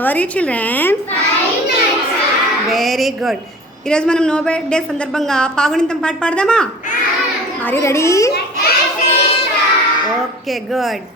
How are you children very good ఈరోజు మనం నో డే సందర్భంగా పాగుణింతం పాట పాడదామా? Are you ready okay good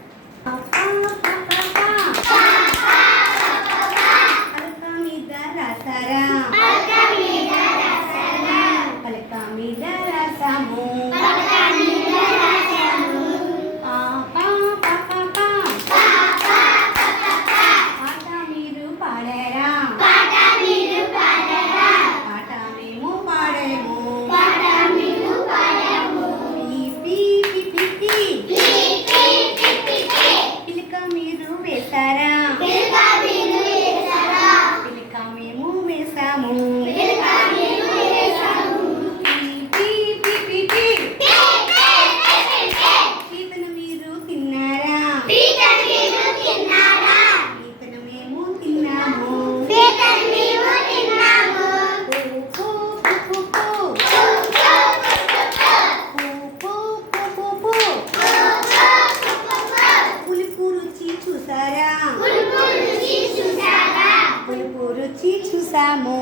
పులుపు రుచి చూసాము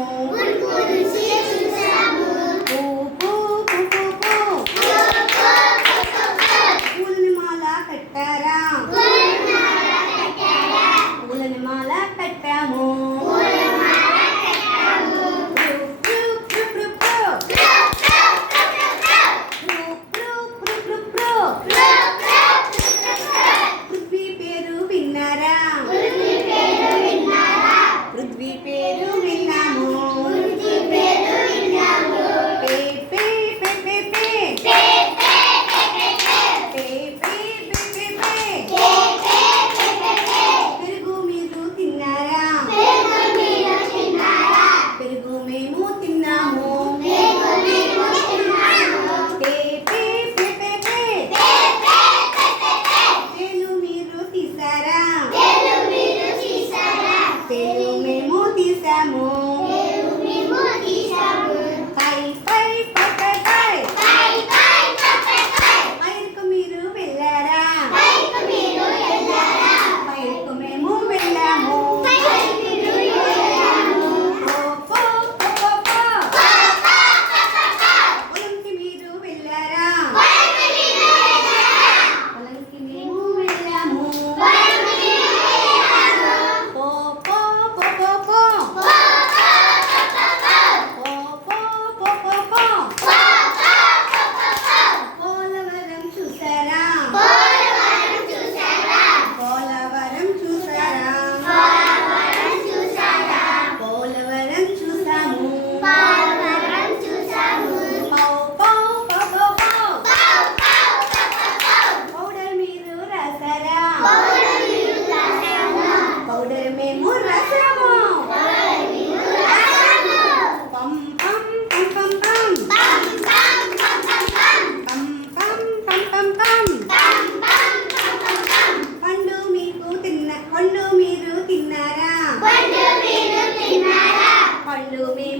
Tcharam! volume